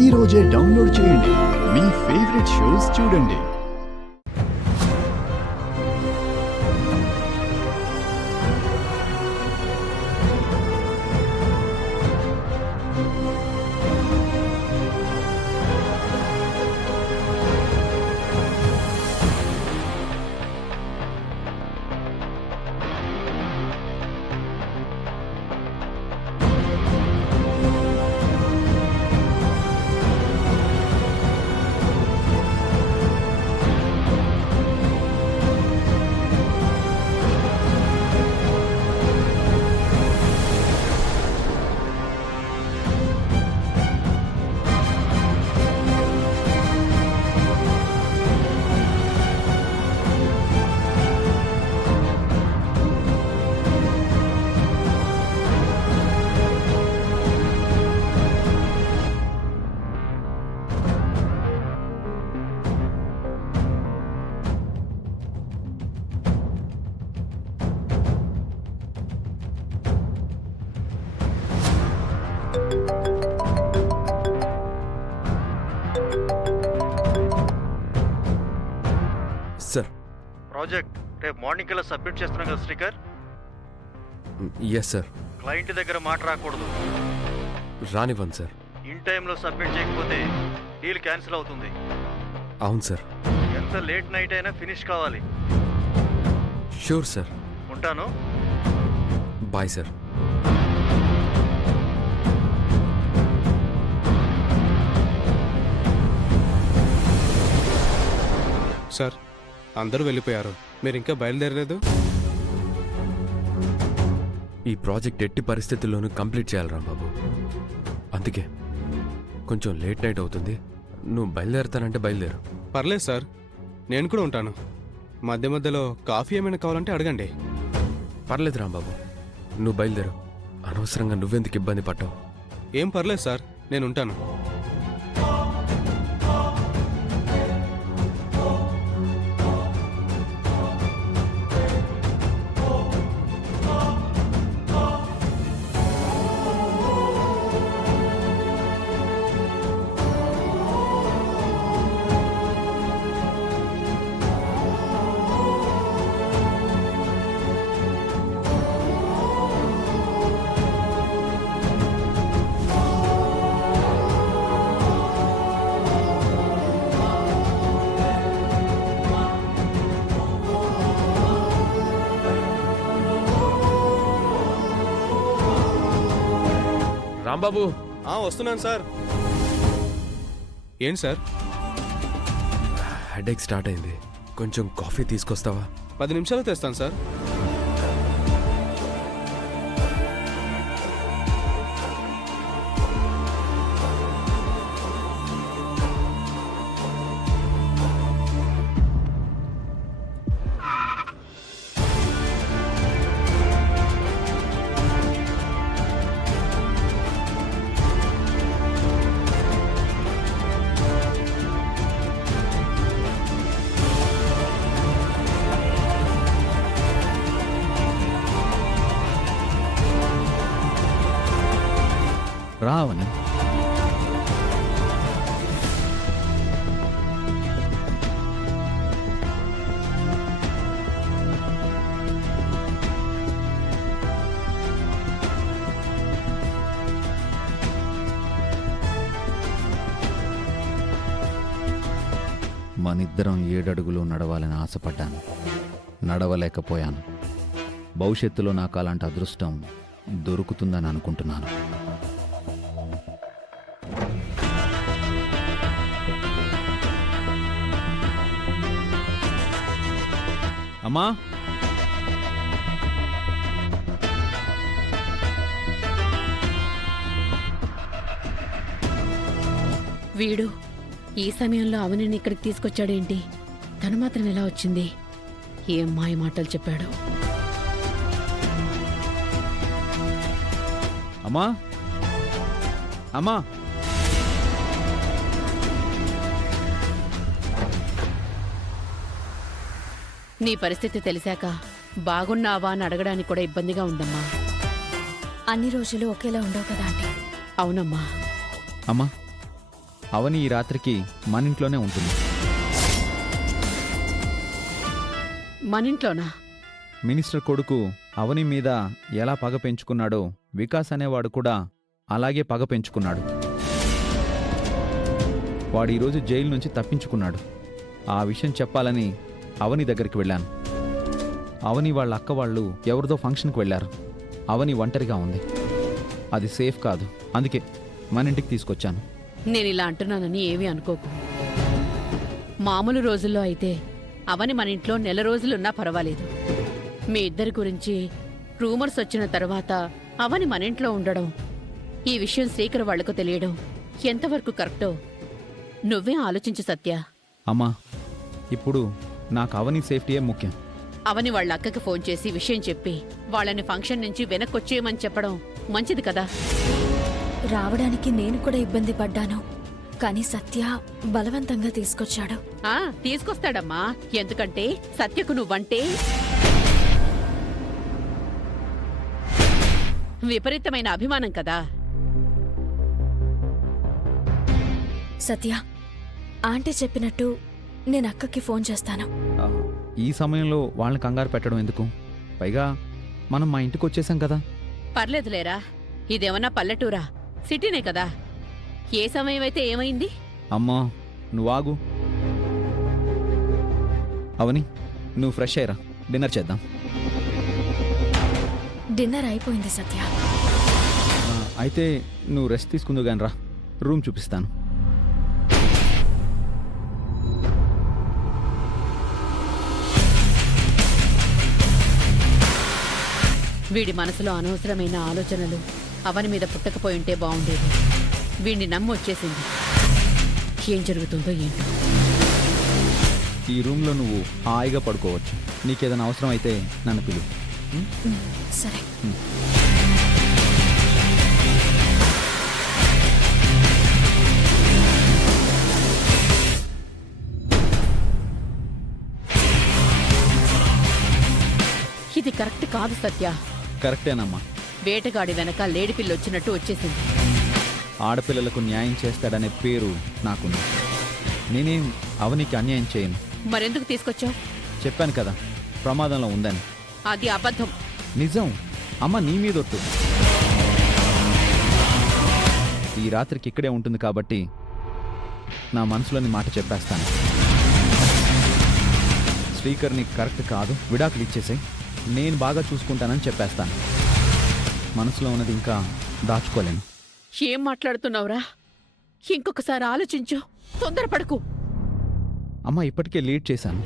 ఈ రోజే డౌన్లోడ్ చేయండి. మీ ఫేవరెట్ షోస్ చూడండి. సార్, ప్రాజెక్ట్ రేపు మార్నింగ్ కల్లా సబ్మిట్ చేస్తున్నాం కదా శ్రీకర్. Yes sir. క్లయింట్ దగ్గర మాట రాకూడదు. రానివ్వండి సార్. ఇన్ టైంలో సబ్మిట్ చేయకపోతే డీల్ క్యాన్సిల్ అవుతుంది. అవును సార్. ఎంత లేట్ నైట్ అయినా ఫినిష్ కావాలి. Sure sir. ఉంటాను. Bye sir. సార్, అందరూ వెళ్ళిపోయారు, మీరు ఇంకా బయలుదేరలేదు. ఈ ప్రాజెక్ట్ ఎట్టి పరిస్థితుల్లోనూ కంప్లీట్ చేయాలి రాంబాబు. అందుకే కొంచెం లేట్ నైట్ అవుతుంది. నువ్వు బయలుదేరుతానంటే బయలుదేరు. పర్లేదు సార్, నేను కూడా ఉంటాను. మధ్య మధ్యలో కాఫీ ఏమైనా కావాలంటే అడగండి. పర్లేదు రాంబాబు, నువ్వు బయలుదేరు. అనవసరంగా నువ్వెందుకు ఇబ్బంది పడ్డావు? ఏం పర్లేదు సార్, నేను ఉంటాను. రాంబాబు, వస్తున్నాను సార్. ఏంటి సార్? హెడేక్ స్టార్ట్ అయింది. కొంచెం కాఫీ తీసుకొస్తావా? 10 నిమిషాలు తెస్తాను సార్. రావని మనిద్దరం 7 అడుగులు నడవాలని ఆశపడ్డాను, నడవలేకపోయాను. భవిష్యత్తులో నాకు అలాంటి అదృష్టం దొరుకుతుందని అనుకుంటున్నాను. అమ్మా, వీడు ఈ సమయంలో అవనిని ఇక్కడికి తీసుకొచ్చాడేంటి? తను మాత్రం ఎలా వచ్చింది? ఏం మాయ మాటలు చెప్పాడు? అమ్మా, అమ్మా, నీ పరిస్థితి తెలిసాక బాగున్నావా అని అడగడానికి కూడా ఇబ్బందిగా ఉందమ్మా. అన్ని రోజులు ఒకేలా ఉండవు కదా ఆంటీ. అవునమ్మా. అమ్మా, అవని ఈ రాత్రికి మన ఇంట్లోనే ఉంటుంది. మనింట్లోనా? మినిస్టర్ కొడుకు అవని మీద ఎలా పగ పెంచుకున్నాడో వికాస్ అనేవాడు కూడా అలాగే పగ పెంచుకున్నాడు. వాడు ఈరోజు జైలు నుంచి తప్పించుకున్నాడు. ఆ విషయం చెప్పాలని అవని దగ్గరికి వెళ్ళాను. అవని వాళ్ళ అక్క వాళ్ళు ఎవరిదో ఫంక్షన్కి వెళ్ళారు. అవని ఒంటరిగా ఉంది. అది సేఫ్ కాదు. అందుకే మన ఇంటికి తీసుకొచ్చాను. నేను ఇలా అంటున్నానని ఏమీ అనుకోకు. మామూలు రోజుల్లో అయితే అవని మన ఇంట్లో నెల రోజులున్నా పర్వాలేదు. మీ ఇద్దరి గురించి రూమర్స్ వచ్చిన తర్వాత అవని మన ఇంట్లో ఉండడం, ఈ విషయం శ్రీకర్ వాళ్లకు తెలియడం ఎంతవరకు కరెక్టో నువ్వే ఆలోచించు సత్య. అమ్మా, ఇప్పుడు నాకు అవని సేఫ్టీయే ముఖ్యం. అవని వాళ్ళ అక్కకి ఫోన్ చేసి విషయం చెప్పి వాళ్ళని ఫంక్షన్ నుంచి వెనక్కొచ్చేయమని చెప్పడం మంచిది కదా. రావడానికి నేను కూడా ఇబ్బంది పడ్డాను, కానీ సత్య బలవంతంగా తీసుకొచ్చాడు. తీసుకొస్తాడమ్మా. ఎందుకంటే సత్యకు నువ్వంటే విపరీతమైన అభిమానం కదా. సత్య, ఆంటీ చెప్పినట్టు నేను అక్కకి ఫోన్ చేస్తాను. ఆ, ఈ సమయంలో వాళ్ళని కంగారు పెట్టడం ఎందుకు? పైగా మనం మా ఇంటికి వచ్చేసాం కదా. పర్లేదులేరా, ఇదేమన్నా పల్లెటూరా, సిటీనే కదా. ఏ సమయం అయితే ఏమైంది? అమ్మా, నువ్వు ఆగు. అవని, నువ్వు ఫ్రెష్ అయ్యరా, డిన్నర్ చేద్దాం. డిన్నర్ అయిపోయింది సత్య. అయితే నువ్వు రెస్ట్ తీసుకుందు గాని రా, రూమ్ చూపిస్తాను. వీడి మనసులో అనవసరమైన ఆలోచనలు అవని మీద పుట్టకపోయింటే బాగుండేది. వీడిని నమ్మొచ్చేసింది. ఏం జరుగుతుందో ఏంటో. ఈ రూమ్లో నువ్వు హాయిగా పడుకోవచ్చు. నీకేదైనా అవసరం అయితే నన్ను పిలువు. సరే. ఇది కరెక్ట్ కాదు సత్య. కరెక్టేనమ్మా. వేటగాడి వెనక లేడిపిల్లొచ్చినట్టు వచ్చేసింది. ఆడపిల్లలకు న్యాయం చేస్తాడనే పేరు నాకుంది. నేనేం అవనికి అన్యాయం చేయను. మరెందుకు తీసుకొచ్చావు? చెప్పాను కదా, ప్రమాదంలో ఉందని. అది అబద్ధం. నిజం. అమ్మ నీ మీదొట్టు. ఈ రాత్రికి ఇక్కడే ఉంటుంది కాబట్టి నా మనసులోని మాట చెప్పేస్తాను. శ్రీకర్ నీకు కరెక్ట్ కాదు, విడాకులు ఇచ్చేసాయి, నేను బాగా చూసుకుంటానని చెప్పేస్తాను. మనసులో ఉన్నది ఇంకా దాచుకోలేను. ఏం మాట్లాడుతున్నావురా? ఇంకొకసారి ఆలోచించు, తొందరపడకు. అమ్మ, ఇప్పటికే లీడ్ చేశాను.